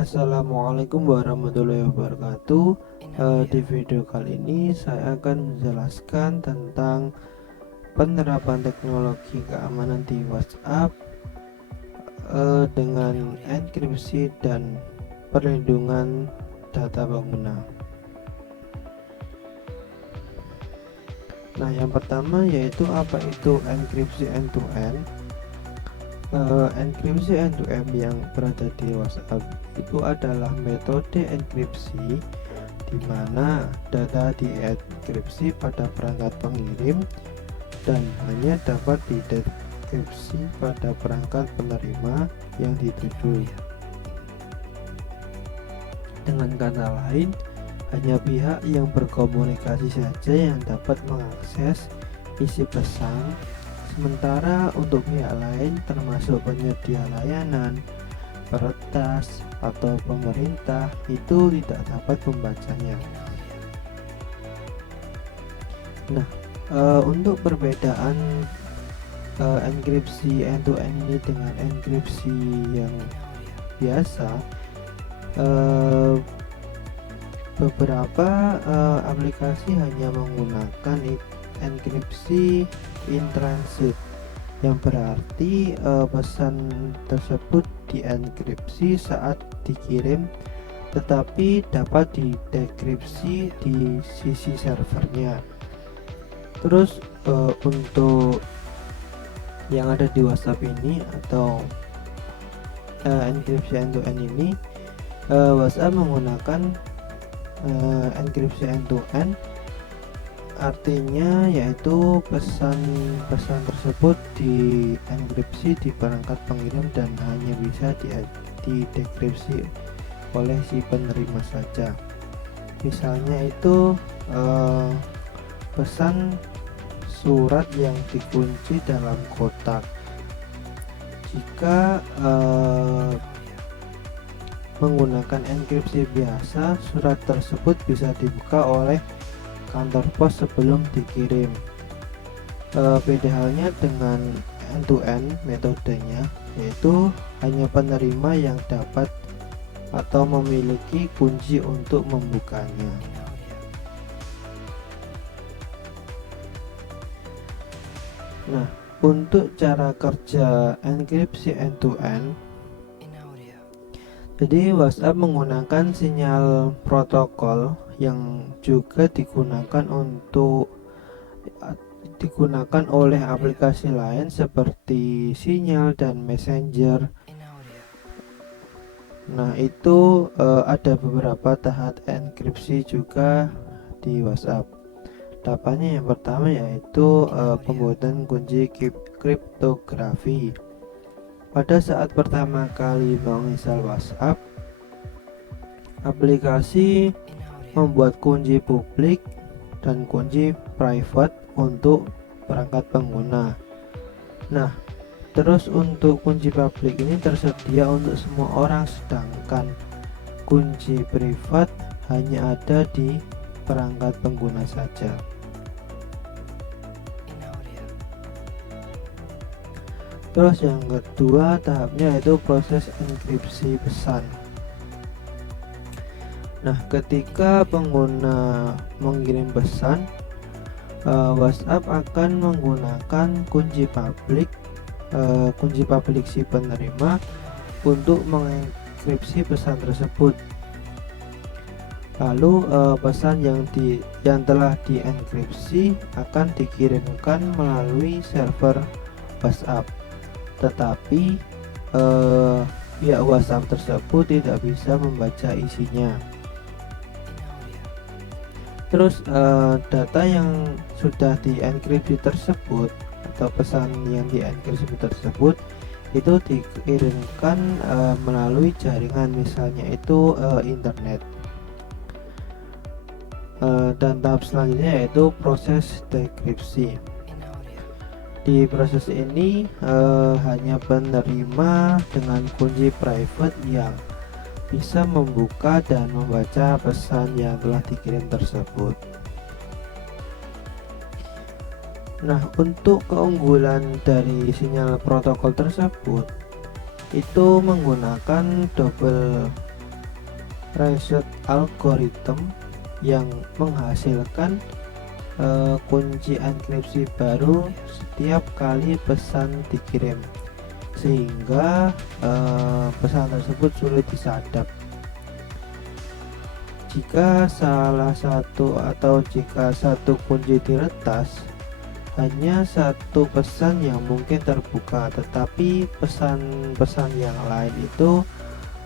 Assalamualaikum warahmatullahi wabarakatuh. Di video kali ini saya akan menjelaskan tentang penerapan teknologi keamanan di WhatsApp dengan enkripsi dan perlindungan data pengguna. Nah, yang pertama yaitu apa itu enkripsi end-to-end. Enkripsi end-to-end yang berada di WhatsApp itu adalah metode enkripsi di mana data dienkripsi pada perangkat pengirim dan hanya dapat didekripsi pada perangkat penerima yang dituju. Dengan kata lain, hanya pihak yang berkomunikasi saja yang dapat mengakses isi pesan, sementara untuk pihak lain termasuk penyedia layanan, peretas, atau pemerintah itu tidak dapat membacanya. Nah, untuk perbedaan enkripsi end-to-end ini dengan enkripsi yang biasa, beberapa aplikasi hanya menggunakan enkripsi in transit, yang berarti pesan tersebut dienkripsi saat dikirim tetapi dapat didekripsi di sisi servernya. Terus untuk yang ada di WhatsApp ini atau enkripsi end-to-end ini, WhatsApp menggunakan enkripsi end-to-end, artinya yaitu pesan-pesan tersebut dienkripsi di perangkat pengirim dan hanya bisa didekripsi oleh si penerima saja. Misalnya itu pesan surat yang dikunci dalam kotak. Jika menggunakan enkripsi biasa, surat tersebut bisa dibuka oleh kantor pos sebelum dikirim. Beda halnya dengan end-to-end metodenya, yaitu hanya penerima yang dapat atau memiliki kunci untuk membukanya. Nah, untuk cara kerja enkripsi end-to-end, jadi WhatsApp menggunakan sinyal protokol yang juga digunakan oleh aplikasi lain seperti Signal dan Messenger. Nah, itu ada beberapa tahap enkripsi juga di WhatsApp. Tahapannya yang pertama yaitu pembuatan kunci kriptografi. Pada saat pertama kali menginstal WhatsApp, aplikasi membuat kunci publik dan kunci private untuk perangkat pengguna. Nah, terus untuk kunci publik ini tersedia untuk semua orang, sedangkan kunci private hanya ada di perangkat pengguna saja. Terus yang kedua tahapnya yaitu proses enkripsi pesan. Nah, ketika pengguna mengirim pesan, WhatsApp akan menggunakan kunci publik si penerima untuk mengenkripsi pesan tersebut. Lalu pesan yang telah dienkripsi akan dikirimkan melalui server WhatsApp, tetapi pihak WhatsApp tersebut tidak bisa membaca isinya. Terus data yang sudah dienkripsi tersebut atau pesan yang dienkripsi tersebut itu dikirimkan melalui jaringan, misalnya itu internet. Dan tahap selanjutnya yaitu proses dekripsi. Di proses ini hanya penerima dengan kunci private yang bisa membuka dan membaca pesan yang telah dikirim tersebut. Nah, untuk keunggulan dari sinyal protokol tersebut itu menggunakan double reset algorithm yang menghasilkan kunci enkripsi baru setiap kali pesan dikirim, sehingga pesan tersebut sulit disadap. Jika salah satu atau jika satu kunci diretas, hanya satu pesan yang mungkin terbuka, tetapi pesan-pesan yang lain itu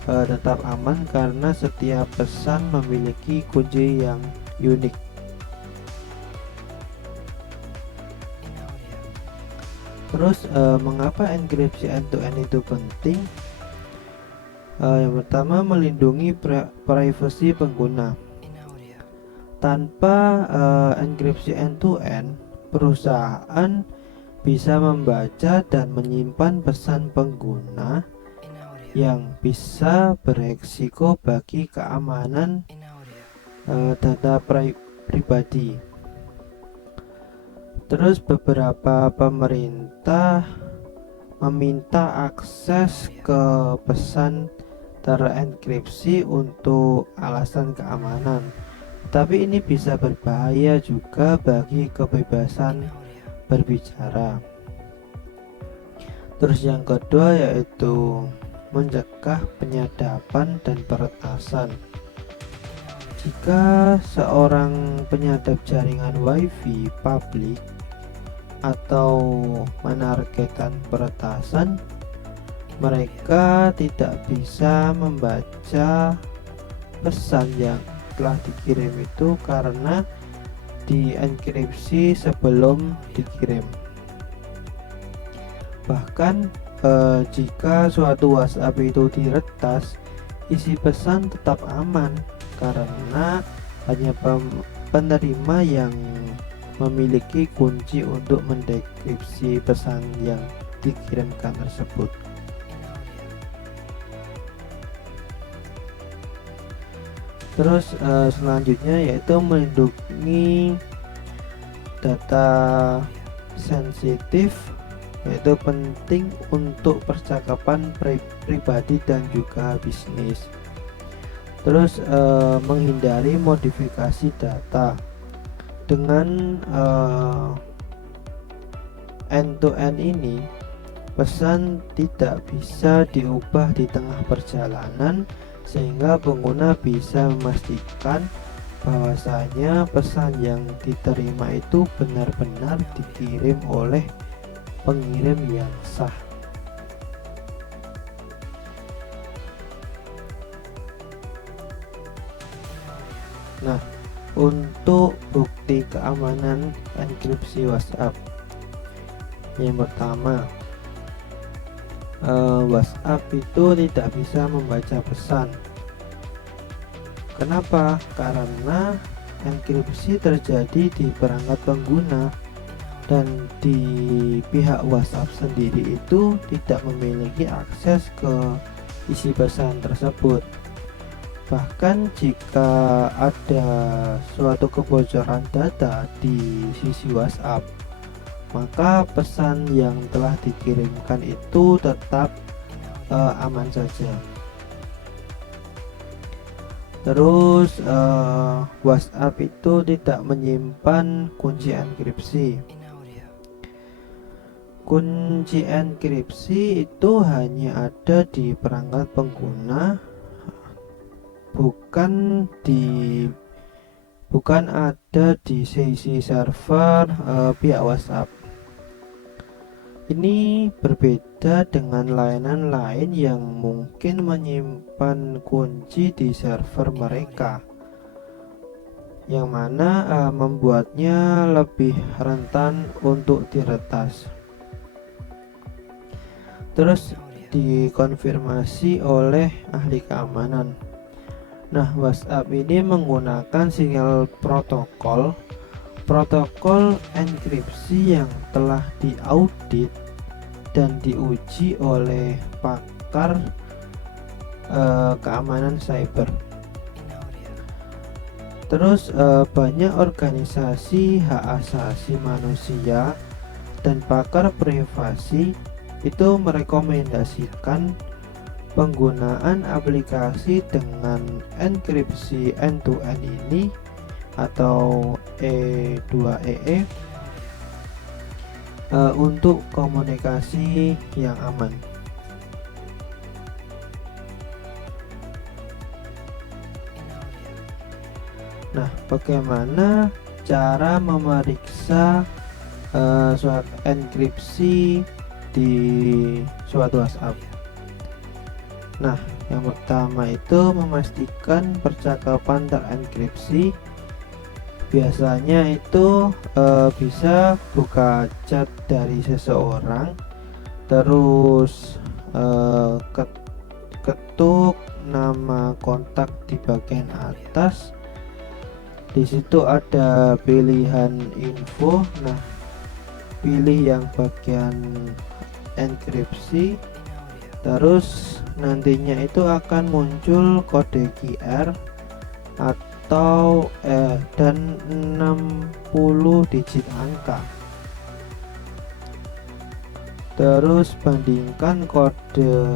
tetap aman karena setiap pesan memiliki kunci yang unik. Terus mengapa enkripsi end-to-end itu penting? Yang pertama, melindungi privasi pengguna. Tanpa enkripsi end-to-end, perusahaan bisa membaca dan menyimpan pesan pengguna yang bisa beresiko bagi keamanan data pribadi. Terus beberapa pemerintah meminta akses ke pesan terenkripsi untuk alasan keamanan, tapi ini bisa berbahaya juga bagi kebebasan berbicara. Terus yang kedua yaitu mencegah penyadapan dan peretasan. Jika seorang penyadap jaringan WiFi publik atau menargetkan peretasan, mereka tidak bisa membaca pesan yang telah dikirim itu karena dienkripsi sebelum dikirim. Bahkan jika suatu WhatsApp itu diretas, isi pesan tetap aman karena hanya penerima yang memiliki kunci untuk mendekripsi pesan yang dikirimkan tersebut. Terus selanjutnya yaitu melindungi data sensitif, yaitu penting untuk percakapan pribadi dan juga bisnis. Terus menghindari modifikasi data. Dengan end-to-end ini, pesan tidak bisa diubah di tengah perjalanan, sehingga pengguna bisa memastikan bahwasanya pesan yang diterima itu benar-benar dikirim oleh pengirim yang sah. Nah, untuk bukti keamanan enkripsi WhatsApp, yang pertama, WhatsApp itu tidak bisa membaca pesan. Kenapa? Karena enkripsi terjadi di perangkat pengguna dan di pihak WhatsApp sendiri itu tidak memiliki akses ke isi pesan tersebut. Bahkan jika ada suatu kebocoran data di sisi WhatsApp, maka pesan yang telah dikirimkan itu tetap aman saja. Terus WhatsApp itu tidak menyimpan kunci enkripsi. Kunci enkripsi itu hanya ada di perangkat pengguna, bukan ada di sisi server pihak WhatsApp. Ini berbeda dengan layanan lain yang mungkin menyimpan kunci di server mereka, yang mana membuatnya lebih rentan untuk diretas. Terus dikonfirmasi oleh ahli keamanan. Nah, WhatsApp ini menggunakan sinyal protokol enkripsi yang telah diaudit dan diuji oleh pakar keamanan cyber. Terus banyak organisasi hak asasi manusia dan pakar privasi itu merekomendasikan penggunaan aplikasi dengan enkripsi end-to-end ini atau E2EE untuk komunikasi yang aman. Nah, bagaimana cara memeriksa suatu enkripsi di suatu WhatsApp? Nah, yang pertama itu memastikan percakapan terenkripsi. Biasanya itu bisa buka chat dari seseorang, terus ketuk nama kontak di bagian atas. Di situ ada pilihan info. Nah, pilih yang bagian enkripsi. Terus nantinya itu akan muncul kode QR atau dan 60 digit angka. Terus bandingkan kode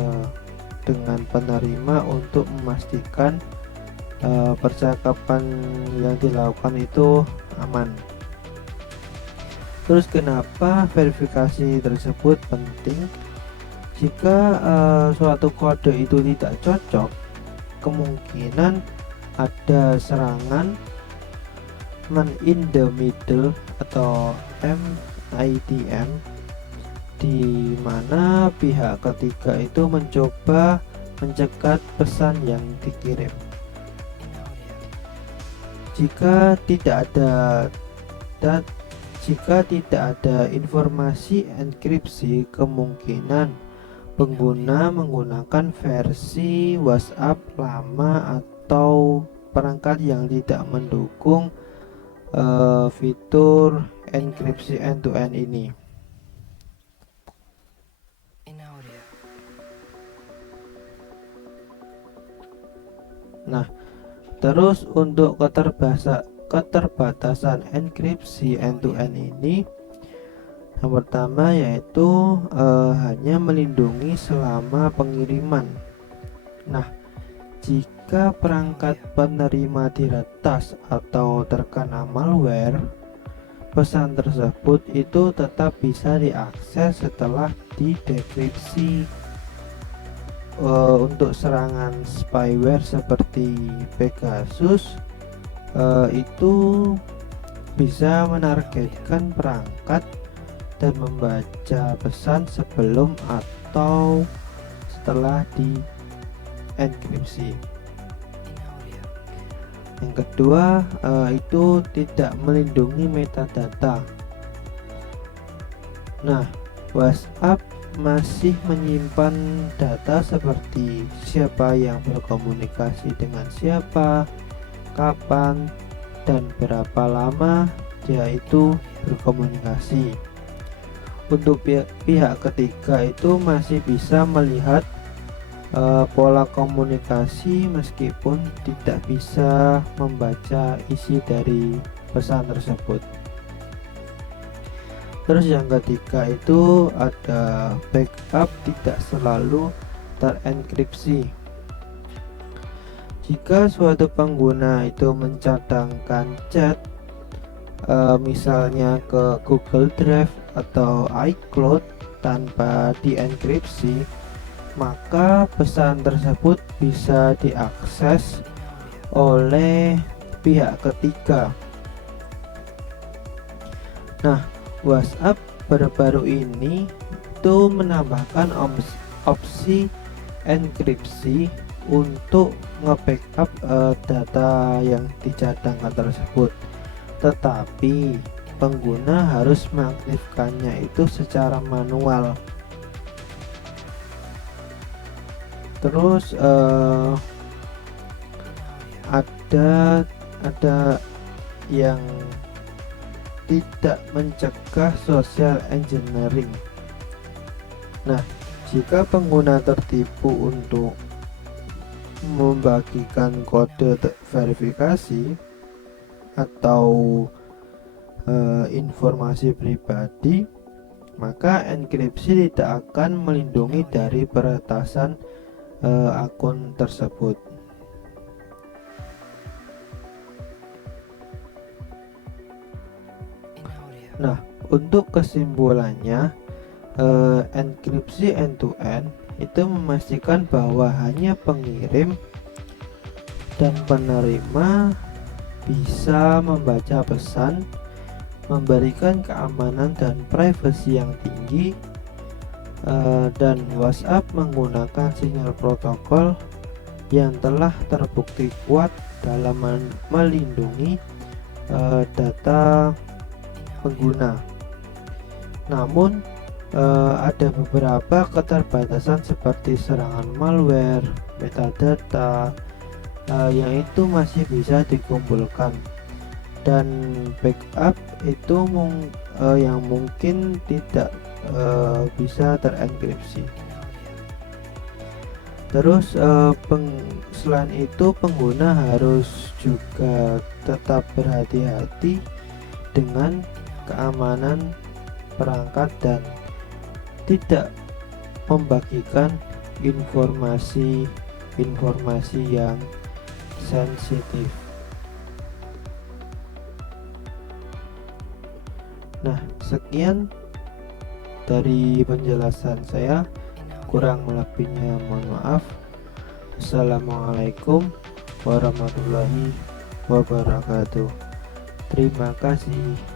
dengan penerima untuk memastikan percakapan yang dilakukan itu aman. Terus kenapa verifikasi tersebut penting? Jika suatu kode itu tidak cocok, kemungkinan ada serangan man in the middle atau MIDM, di mana pihak ketiga itu mencoba mencegat pesan yang dikirim. Jika tidak ada informasi enkripsi, kemungkinan pengguna menggunakan versi WhatsApp lama atau perangkat yang tidak mendukung fitur enkripsi end-to-end ini. Nah, terus untuk keterbatasan enkripsi end-to-end ini, yang pertama yaitu hanya melindungi selama pengiriman. Nah, jika perangkat penerima diretas atau terkena malware, pesan tersebut itu tetap bisa diakses setelah didekripsi. Untuk serangan spyware seperti Pegasus itu bisa menargetkan perangkat dan membaca pesan sebelum atau setelah di enkripsi. Yang kedua itu tidak melindungi metadata. Nah, WhatsApp masih menyimpan data seperti siapa yang berkomunikasi dengan siapa, kapan, dan berapa lama dia itu berkomunikasi. Untuk pihak ketiga itu masih bisa melihat pola komunikasi meskipun tidak bisa membaca isi dari pesan tersebut. Terus yang ketiga itu ada backup tidak selalu terenkripsi. Jika suatu pengguna itu mencadangkan chat misalnya ke Google Drive atau iCloud tanpa dienkripsi, maka pesan tersebut bisa diakses oleh pihak ketiga. Nah, WhatsApp baru-baru ini itu menambahkan opsi enkripsi untuk nge-backup data yang dicadangkan tersebut, tetapi pengguna harus mengaktifkannya itu secara manual. Terus ada yang tidak mencegah social engineering. Nah, jika pengguna tertipu untuk membagikan kode verifikasi atau informasi pribadi, maka enkripsi tidak akan melindungi dari peretasan akun tersebut. Nah, untuk kesimpulannya, enkripsi end-to-end itu memastikan bahwa hanya pengirim dan penerima bisa membaca pesan, memberikan keamanan dan privasi yang tinggi, dan WhatsApp menggunakan sinyal protokol yang telah terbukti kuat dalam melindungi data pengguna. Namun ada beberapa keterbatasan seperti serangan malware, metadata yang itu masih bisa dikumpulkan, dan backup itu yang mungkin tidak bisa terenkripsi. Terus selain itu pengguna harus juga tetap berhati-hati dengan keamanan perangkat dan tidak membagikan informasi yang sensitif. Nah, sekian dari penjelasan saya, kurang lebihnya mohon maaf. Assalamualaikum warahmatullahi wabarakatuh. Terima kasih.